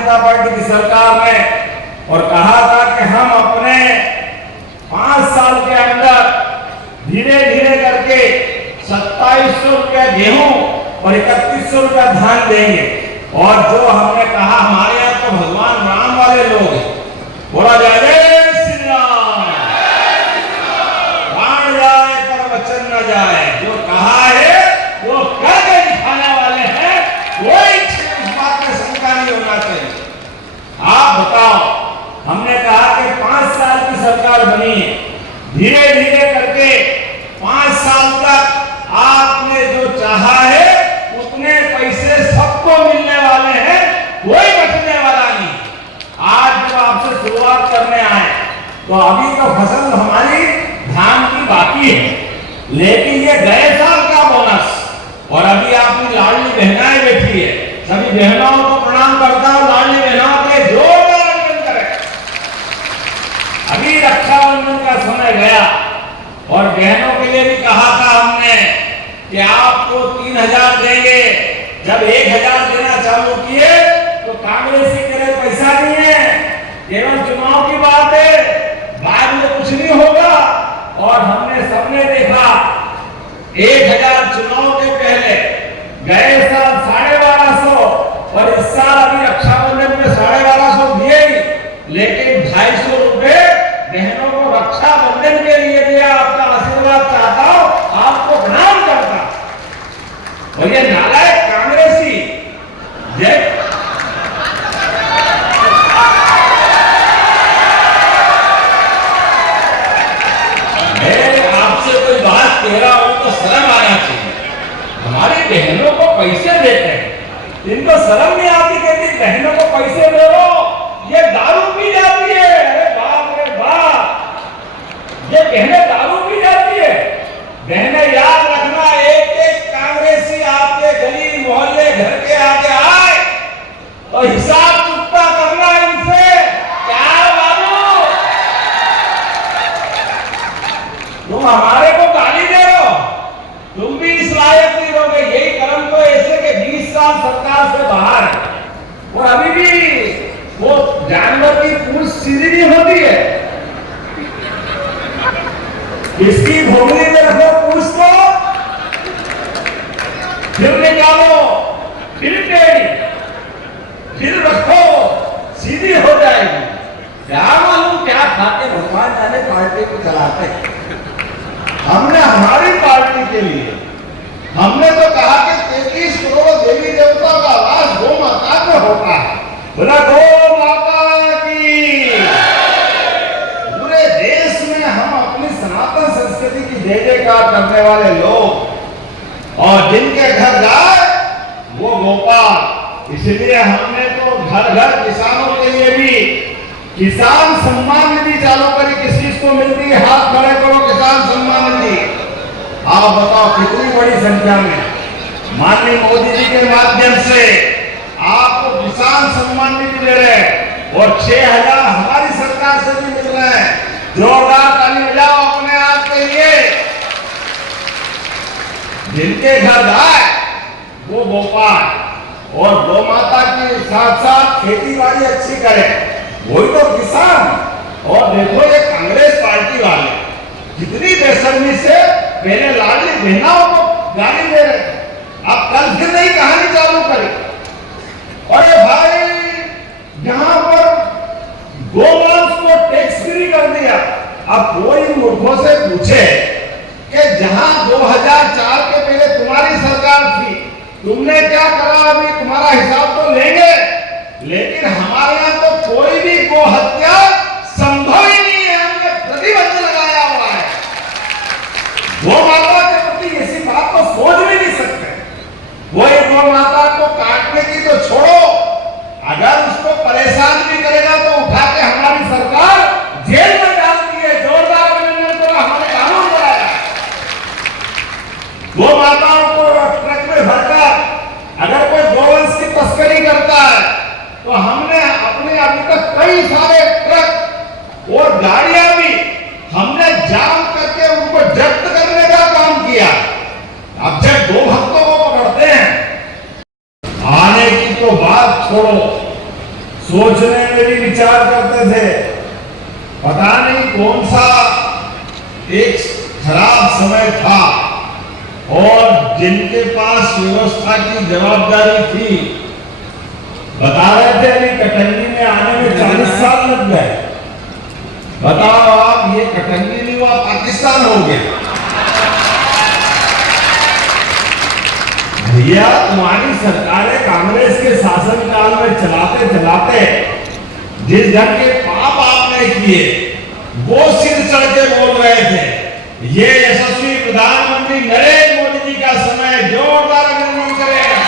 जनता party की सरकार ने और कहा था कि हम अपने 5 साल के अंदर धीरे धीरे करके 2700 रुपया गेहूं और 3100 रुपया धान देंगे। और जो हमने कहा, हमारे यहाँ तो भगवान राम वाले लोग हैं, बोला जाए जय श्री राम, प्राण जाए पर वचन न जाए। जो कहा है वो करके दिखाने वाले हैं, कोई इस बात में शंका नहीं होना चाहिए। आप बताओ, हमने कहा कि 5 साल की सरकार बनी है, धीरे धीरे करके 5 साल तक आपने जो चाहा है उतने पैसे सबको मिलने वाले हैं, कोई बचने वाला नहीं। आज जब आपसे शुरुआत करने आए तो अभी तो फसल हमारी धान की बाकी है, लेकिन ये गए साल का बोनस और अभी आपकी लाडली बहनाएं बैठी है, सभी बहनों को प्रणाम करता हूं। लाडली बहनों के जोरदार अभिनंदन करें। अभी रक्षाबंधन का समय गया और बहनों के लिए भी कहा था हमने कि आपको 3000 देंगे। जब 1000 देना चालू किए तो कांग्रेसी के लिए पैसा नहीं है, केवल चुनाव की बात है, बाद में कुछ नहीं होगा। और हमने सबने देखा 1000 चुनाव के पहले गए साल 1250 और इस साल अभी रक्षाबंधन में 1250 दिए ही, लेकिन 250 रुपए बहनों को रक्षाबंधन के लिए दिया। आपका आशीर्वाद चाहता हूं, आपको प्रणाम करता हूं। और ये नालायक कांग्रेसी आपसे कोई बात कह रहा हूं तो शर्म आना चाहिए। हमारी बहनों को पैसे देते हैं, इनको शर्म नहीं आती, कहती बहनों को पैसे दे दो, ये दारू पी जाती है। अरे बाप रे बाप, ये बहनें दारू पी जाती है। बहनें याद रखना, एक एक कांग्रेसी आपके गली मोहल्ले घर के आगे आए तो हिसाब चुकता करना इनसे। क्या बाबू, तुम हमारे को गाली दे रहे हो, तुम भी इस लायक नहीं रहोगे। यही कर्म तो ऐसे के 20 साल सरकार से बाहर है और अभी भी वो जानवर की पूंछ सीधी नहीं होती है। इसकी भोगली में रखो पूंछ को, फिर निकालो, फिर टेढ़ी, फिर रखो, सीधी हो जाएगी। क्या मालूम क्या खाते भगवान जाने पार्टी को चलाते हैं। हमने हमारी पार्टी के लिए हमने तो कहा कि 33 करोड़ देवी देवता का वास गौ माता को होता है। बोला गौ माता की। पूरे देश में हम अपनी सनातन संस्कृति की जय जयकार करने वाले लोग और जिनके घर जाए वो गोपाल। इसलिए हमने तो घर घर किसानों के लिए भी किसान सम्मान निधि चालू करी। किस किस को मिलती है, हाथ खड़े करो। किसान सम्मान निधि आप बताओ कितनी बड़ी संख्या में माननीय मोदी जी के माध्यम से आपको किसान सम्मान निधि दे रहे हैं और 6000 हमारी सरकार से भी मिल रहे हैं। जोरदार ताली बजाओ अपने आप के लिए। जिनके घर जाए वो गोपाल और गौ माता के साथ साथ खेती बाड़ी अच्छी करे, वही तो किसान। और देखो ये कांग्रेस पार्टी वाले कितनी बेशर्मी से पहले लाडली बहनाओं को गाली दे रहे, अब कल फिर नई कहानी चालू करी। और ये भाई यहां पर गोमांस को टैक्स फ्री कर दिया। अब कोई मूर्खों से पूछे कि जहां 2004 के पहले तुम्हारी सरकार थी, तुमने क्या करा, अभी तुम्हारा हिसाब तो लेंगे, लेकिन हमारे यहां तो कोई भी गो हत्या संभव ही नहीं है। हमने प्रतिबंध लगाया हुआ है। गौ माता के प्रति ऐसी बात तो सोच भी नहीं सकते। वही गौ माता को काटने की तो छोड़ो, अगर उसको परेशान भी करेगा तो उठा के हमारी सरकार जेल में डालती है। जोरदार अभिनंदन करो, हमारे कानून बनाया। गौ माताओं को ट्रक में भरकर अगर कोई गोवंश की तस्करी करता है तो हमने अपने अभी तक कई सारे ट्रक और गाड़ियां भी हमने जाम करके उनको जब्त करने का काम किया। अब जब दो भक्तों को पकड़ते हैं, आने की तो बात छोड़ो, सोचने में भी विचार करते थे, पता नहीं कौन सा एक खराब समय था, और जिनके पास व्यवस्था की जवाबदारी थी बता रहे थे अभी कटंगी में आने में 40 साल लग गए। बताओ आप, ये कटंगी नहीं हुआ, पाकिस्तान हो गया। भैया तुम्हारी सरकारें कांग्रेस के शासनकाल में चलाते चलाते जिस ढंग के पाप आपने किए वो सिर चढ़ के बोल रहे थे। ये यशस्वी प्रधानमंत्री नरेंद्र मोदी जी का समय जोरदार अभिनंदन करेगा।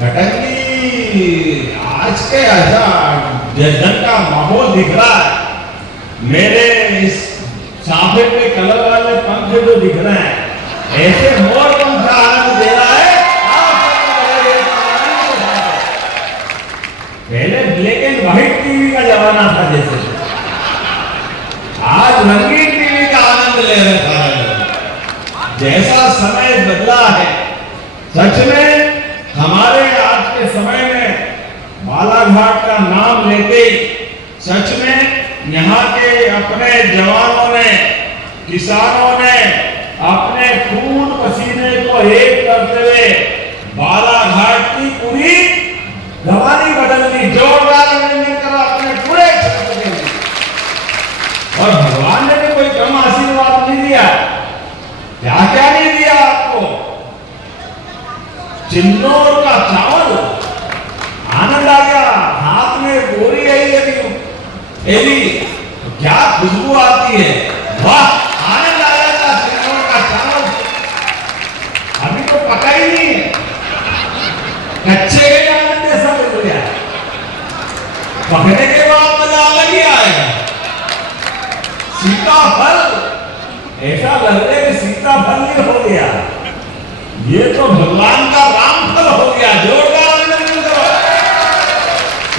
कटंगी आज के ऐसा जन का माहौल दिख रहा है। मेरे इस साफे पे कलर वाले पंख जो दिख रहे हैं ऐसे मोर पंख आनंद दे रहा है। पहले ब्लैक एंड व्हाइट टीवी का जमाना था, जैसे आज रंगीन टीवी का आनंद ले रहे हैं। जैसा समय बदला है, सच में हमारे आज के समय में बालाघाट का नाम लेते ही सच में यहाँ के अपने जवानों ने, किसानों ने अपने खून पसीने को एक करते हुए बालाघाट की पूरी जवानी बदल दी। जोरदार अभिनंदन करो अपने पूरे क्षेत्र के लिए। और भगवान ने भी कोई कम आशीर्वाद नहीं दिया। क्या क्या नहीं दिया आपको? चिन्नौर का चावल, आनंद आ गया। हाथ में गोरी आई यदि तो क्या खुशबू आती है, वाह, आनंद आ जाता। चिन्नौर का चावल अभी तो पका ही नहीं है, कच्चे के आनंद ऐसा मिल गया। पकने के बाद मजा अलग ही आएगा। सीताफल ऐसा लग रहा है कि सीताफल ही हो गया, ये तो भगवान का रामफल हो गया। जोरदार अभिनंदन करो।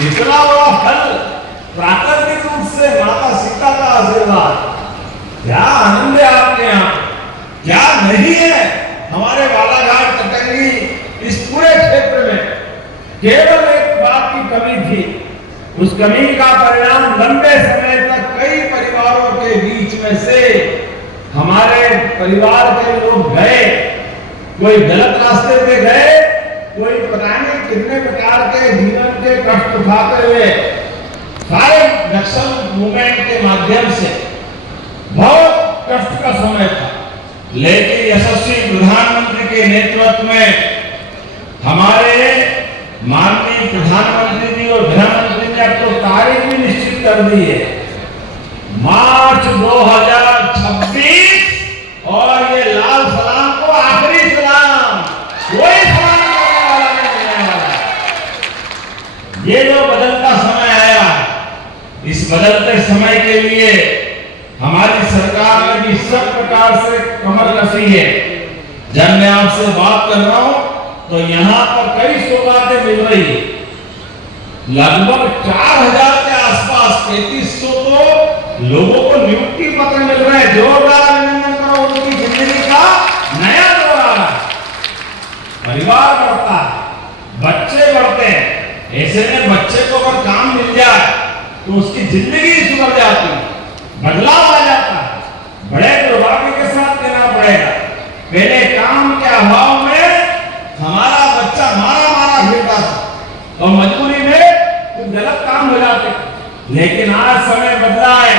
इतना बड़ा फल, प्राकृतिक रूप से माता सीता का आशीर्वाद, क्या आनंद है आपके यहाँ, क्या नहीं है हमारे बालाघाट कटंगी इस पूरे क्षेत्र में। केवल एक बात की कमी थी, उस कमी का परिणाम लंबे समय तक कई परिवारों के बीच में से हमारे परिवार के लोग गए, कोई गलत रास्ते पे गए, कोई पता नहीं कितने प्रकार के जीवन के कष्ट उठाते हुए सारे नक्सल मूवमेंट के माध्यम से बहुत कष्ट का समय था। लेकिन यशस्वी प्रधानमंत्री के नेतृत्व में हमारे माननीय प्रधानमंत्री जी और गृहमंत्री ने अब तो तारीख भी निश्चित कर दी है, मार्च 2026, और ये लाल सलाम को आखिरी सलाम, कोई सलाम करने वाला नहीं होने वाला। ये जो बदलता समय आया, इस बदलते समय के लिए हमारी सरकार ने भी सब प्रकार से कमर कसी है। जब मैं आपसे बात कर रहा हूं तो यहाँ पर कई सौगातें मिल रही है। लगभग 4000 के आसपास 3300 तो लोगों को नियुक्ति पत्र मिल रहे हैं। जोरदार अभिनंदन करो, उनकी जिंदगी का नया दौर आ रहा है। परिवार बढ़ता है, बच्चे बढ़ते हैं। ऐसे में बच्चे को अगर काम मिल जाए तो उसकी जिंदगी सुधर जाती है, बदलाव आ जाता है। बड़े दुर्भाग्य के साथ देना पड़ेगा, पहले काम के अभाव में हमारा बच्चा मारा फिरता था और मजबूरी में कुछ गलत काम हो जाते। लेकिन आज समय बदला है,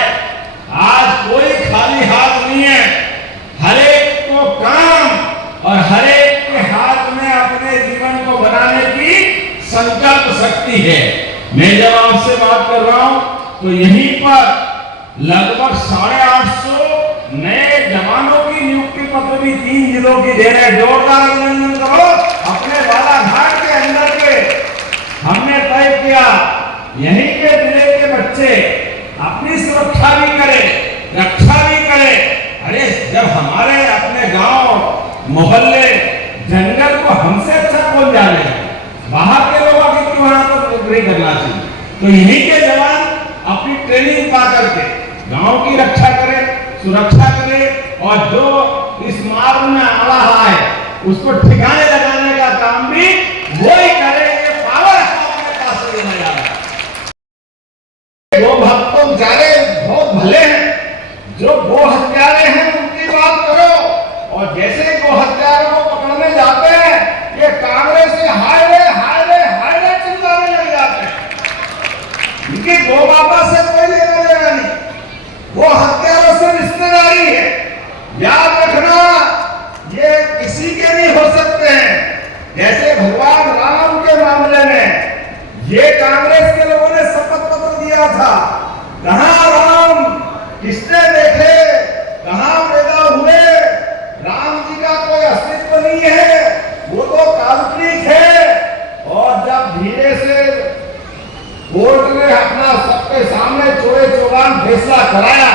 आज कोई खाली हाथ नहीं है। हर एक को काम और हर एक के हाथ में अपने जीवन को बनाने की संकल्प शक्ति है। मैं जब आपसे बात कर रहा हूं तो यहीं पर लगभग 850 नए जवानों की नियुक्ति पत्र भी 3 जिलों की दे रहे। जोरदार अभिनंदन करो। अपने बालाघाट के अंदर के हमने तय किया, यहीं के जिले के बच्चे अपनी सुरक्षा भी करें, रक्षा भी करें। अरे जब हमारे अपने गांव मोहल्ले जंगल को हमसे अच्छा कौन जाने, बाहर के लोगों की क्यों यहाँ पर नौकरी करना चाहिए। तो यहीं के जवान अपनी ट्रेनिंग पा करके गांव की रक्षा करें, सुरक्षा करें, और जो इस मार्ग में आ रहा है उसको ठिकाने लगाने का काम भी वही करे। और जैसे ही वो हत्यारों को पकड़ने जाते हैं, ये कांग्रेस से हाय रे चिल्लाने लग जाते हैं। इनकी गौ माता से कोई लेना देना नहीं, वो हत्यारों से रिश्तेदारी है। याद रखना, ये किसी के नहीं हो सकते हैं। जैसे भगवान राम के मामले में ये कांग्रेस के लोगों ने शपथ पत्र दिया था, कहां राम किसने देखे, कहां पैदा हुए, राम जी का कोई अस्तित्व नहीं है, वो तो काल्पनिक है। और जब धीरे से कोर्ट ने अपना सबके सामने चोरे चौगान फैसला कराया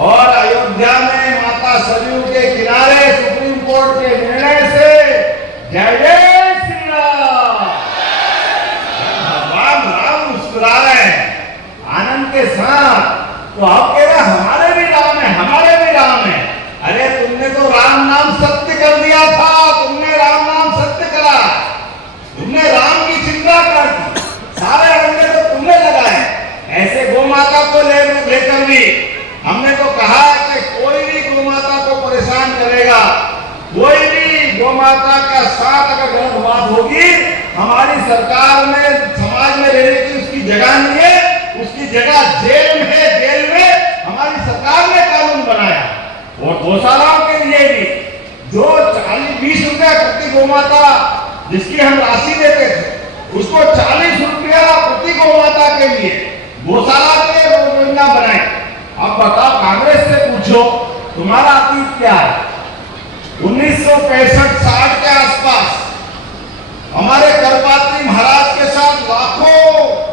और अयोध्या में माता सरयू के किनारे सुप्रीम कोर्ट के निर्णय से जय जय श्री राम, भगवान राम मुस्कुरा रहे हैं आनंद के साथ, तो आप कह रहे हमारे भी राम है, हमारे भी राम है। अरे तुमने तो राम नाम सत्य कर दिया था, तुमने राम नाम सत्य करा, तुमने राम की चिंता कर दी, सारे रंगे तो तुमने लगाए। ऐसे गौ माता को लेकर भी हमने तो कहा कि कोई भी गौ माता को परेशान करेगा, कोई भी गौ माता का साथ अगर गलत बात होगी, हमारी सरकार में समाज में रहने की उसकी जगह नहीं है, उसकी जगह जेल में है। जेल में हमारी सरकार ने कानून बनाया। और गौशालाओं के लिए भी जो 40-20 रुपया प्रति गौमाता जिसकी हम राशि देते थे, उसको 40 रुपया प्रति गौमाता के लिए गौशाला के योजना बनाए। अब बताओ, कांग्रेस से पूछो तुम्हारा अतीत क्या है। 1965-60 के आसपास हमारे करपात्री महाराज के साथ लाखों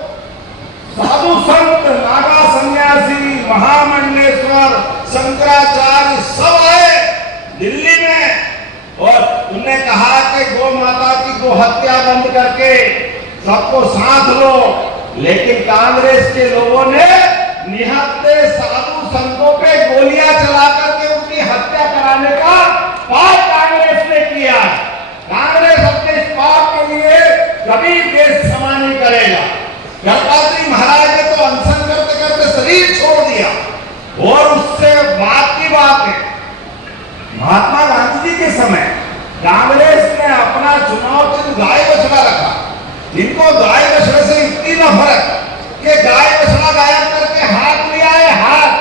साधु संत, नागा सन्यासी, महामंडलेश्वर, शंकराचार्य सब आए दिल्ली में और उन्होंने कहा कि गौ माता की गो हत्या बंद करके सबको साथ लो। लेकिन कांग्रेस के लोगों ने निहत्थे साधु संतों पे गोलियां चला करके उनकी हत्या कराने का पाप कांग्रेस ने किया। कांग्रेस अपने इस पाप के लिए कभी देश क्षमा नहीं करेगा। करपात्री महाराज ने तो अनशन करते करते शरीर छोड़ दिया। और उससे बात की बात है, महात्मा गांधी जी के समय कांग्रेस ने अपना चुनाव चिन्ह गाय बछड़ा रखा। इनको गाय बछड़े से इतनी नफरत कि गाय बछड़ा गायब करके हाथ लिया है हाथ।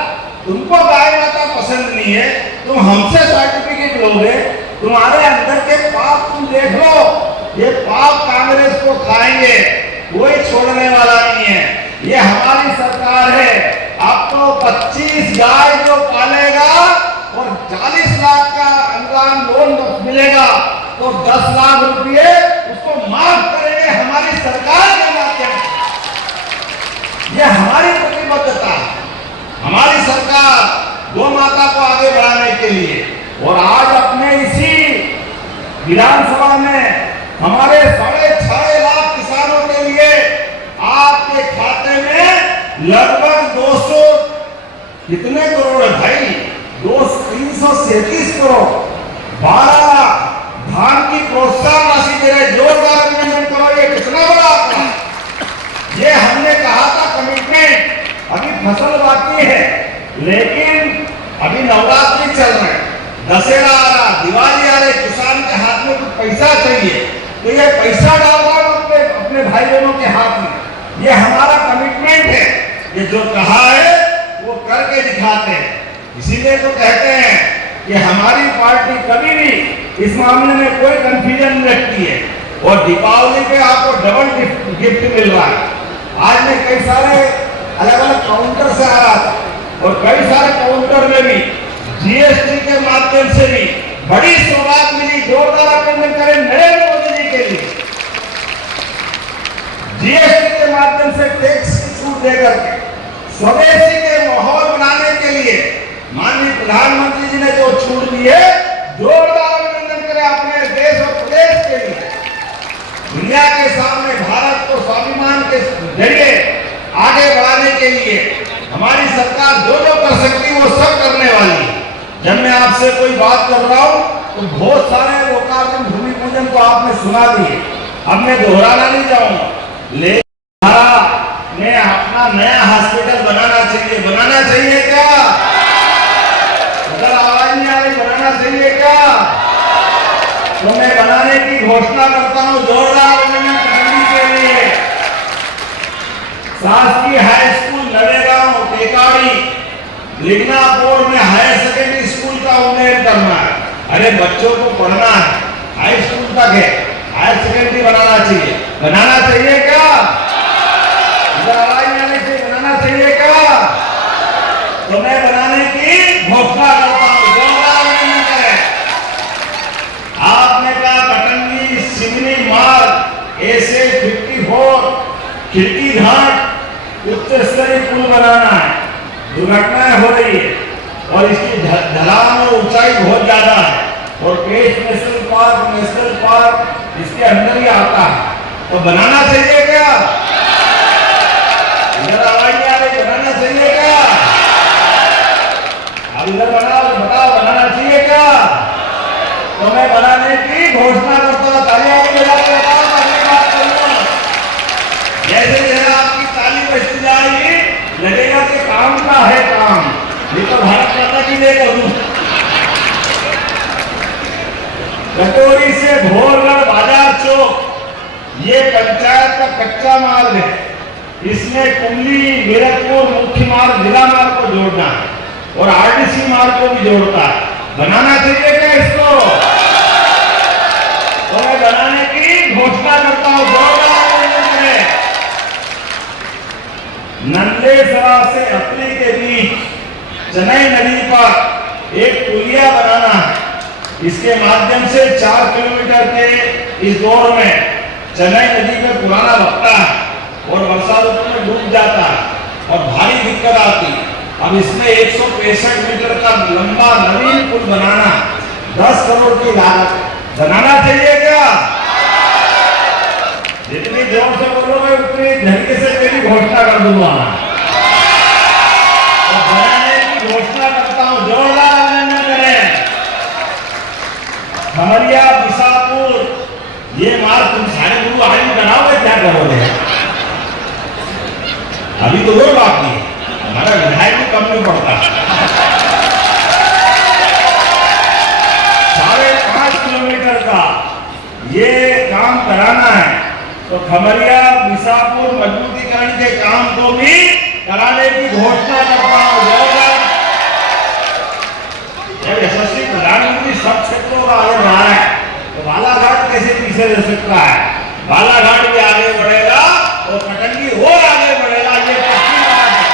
तुमको गाय माता पसंद नहीं है, तुम हमसे सर्टिफिकेट लोगे, तुम्हारे अंदर के पाप तुम देख लो। ये पाप कांग्रेस को खाएंगे, कोई छोड़ने वाला नहीं है। ये हमारी सरकार है। अब तो 25 गाय जो पालेगा और 40 लाख का अनुदान लोन मिलेगा तो 10 लाख रुपए उसको माफ करेंगे हमारी सरकार के माध्यम से। ये हमारी प्रतिबद्धता है, हमारी सरकार गौ माता को आगे बढ़ाने के लिए। और आज अपने इसी विधानसभा में हमारे 6.5 लाख किसानों के लिए आपके खाते में लगभग 200 कितने करोड़ है भाई, 337 करोड़ 12 लाख धान की प्रोत्साहन राशि दे रहे। जोरदार अभिनंदन करो, ये कितना बड़ा आंकड़ा। ये हमने कहा था कमिटमेंट, अभी फसल बाकी है, लेकिन अभी नवरात्रि चल रहे हैं, दशहरा आ रहा, दिवाली आ रही, किसान के हाथ में कुछ पैसा चाहिए, तो ये पैसा डाल रहा है अपने भाई बहनों के हाथ में। ये हमारा कमिटमेंट है, ये जो कहा है वो करके दिखाते हैं। इसीलिए तो कहते हैं कि हमारी पार्टी कभी भी इस मामले में कोई कंफ्यूजन नहीं रखती है। और दीपावली पे आपको डबल गिफ्ट मिल रहा है। आज मैं कई सारे अलग अलग काउंटर से आ रहा था और कई सारे काउंटर में भी जीएसटी के माध्यम से भी बड़ी सौगात मिली। जोरदार अभिनंदन करें नरेंद्र मोदी जी के लिए। जीएसटी के माध्यम से टैक्स की छूट देकर के स्वदेशी के माहौल बनाने के लिए माननीय प्रधानमंत्री जी ने जो छूट दी है, जोरदार अभिनंदन करें अपने देश और प्रदेश के लिए। दुनिया के सामने भारत को स्वाभिमान के जरिए आगे बढ़ाने के लिए हमारी सरकार जो जो कर सकती है वो सब करने वाली है। जब मैं आपसे कोई बात कर रहा हूं तो बहुत सारे लोकार्पण भूमि पूजन को आपने सुना दिए, अब मैं दोहराना नहीं चाहूंगा। लेकिन में अपना नया हॉस्पिटल बनाना चाहिए क्या? अगर आवाज नहीं आ रही, बनाना चाहिए चाहिए क्या? तो मैं बनाने की घोषणा करता हूं जोरदार अभिनंदन कटंगी के लिए। शासकीय हाई स्कूल नवेगांव टेकाड़ी लिग्नापुर में हायर सेकेंडरी स्कूल का उन्नयन करना है। अरे बच्चों को पढ़ना है, हाई स्कूल तक है, हायर सेकेंडरी बनाना चाहिए। बनाना चाहिए क्या? बनाना चाहिए क्या? तो मैं बनाने की घोषणा करता हूं, जोरदार अभिनंदन करें। आपने कहा कटंगी सिवनी मार्ग ऐसे 54 खिड़की घाट उच्च स्तरीय पुल बनाना है। दुर्घटनाएं हो रही है और इसकी ढलान और ऊंचाई बहुत ज्यादा है और पेश नेशनल पार्क इसके अंदर ही आता है। तो बनाना चाहिए क्या? इधर आवाज नहीं आ रही, बनाना चाहिए क्या? अब इधर बताओ बनाना चाहिए क्या? तो मैं बनाने की घोषणा करता हूं। तालियां बजा के बताओ, अगली बात करूंगा। जैसे जैसे आपकी ताली बजती जाएगी लगेगा कि काम का है काम, ये तो भारत माता की जय करूं। कटोरी से भोरगढ़ बाजार चौक ये पंचायत का कच्चा मार्ग है। इसमें कुंडली मीरपुर मुख्य मार्ग जिला मार्ग को जोड़ना है और आरडीसी मार्ग को भी जोड़ता है। बनाना चाहिए क्या इसको? तो मैं बनाने की घोषणा करता हूं, जोरदार अभिनंदन करें। नंदेसरा से अतरी के बीच चेन्नई नदी पर एक पुलिया बनाना है। इसके माध्यम से 4 किलोमीटर के इस दौर में चेन्नई नदी में पुराना बहता है और वर्षा ऋतु में डूब जाता है और भारी दिक्कत आती है। अब इसमें 165 मीटर का लंबा नवीन पुल बनाना 10 करोड़ की लागत। बनाना चाहिए क्या? जितनी जोर से बोलोगे उतनी झटके से मेरी घोषणा कर दूंगा। तो बनाने की घोषणा करता हूं, जोरदार अभिनंदन करें। खमरिया बिसापुर ये मार्ग तुम सारे गुरु आगे में बनाओगे, क्या करोगे? अभी तो वो बाकी है, हमारा विधायक भी कम नहीं पड़ता। 5.5 किलोमीटर का ये काम कराना है। तो खमरिया बिसापुर मजबूतीकरण के काम को भी कराने की घोषणा करता हूं। जब यशस्वी प्रधानमंत्री सब क्षेत्रों का आगे बढ़ा है तो बालाघाट कैसे पीछे रह सकता है? बालाघाट भी आगे बढ़ेगा और कटंगी और आगे बढ़ेगा। ये पक्की बात है।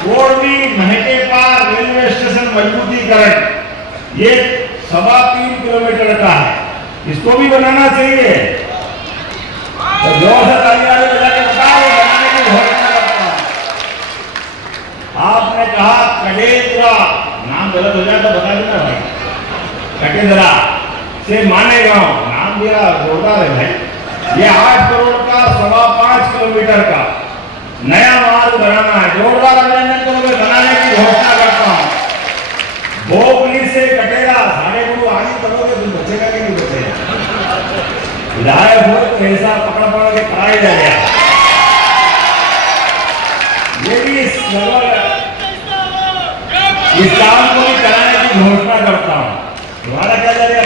कोरबी महके पार रेलवे स्टेशन मजबूतीकरण ये 3.25 किलोमीटर का है, इसको भी बनाना चाहिए। तो जोर से तालियां बजा के बताओ, बनाने की घोषणा करता हूं। आपने कहा कटेदरा, नाम गलत हो जाए तो बता देना भाई। कटेदरा से मानेगांव, नाम मेरा जोरदार है भाई। ये 8 करोड़ का 5.25 किलोमीटर का नया मार्ग बनाना है। जोरदार अभिनंदन करोगे, बनाने की घोषणा करता हूं। भोगली से कटेरा सारे गुरु आगे करोगे, तुम बचेगा कि नहीं बचेगा? विधायक हो तो ऐसा पकड़ के कराया जाएगा। ये भी इस काम को भी कराने की घोषणा करता हूं। तुम्हारा क्या जाएगा?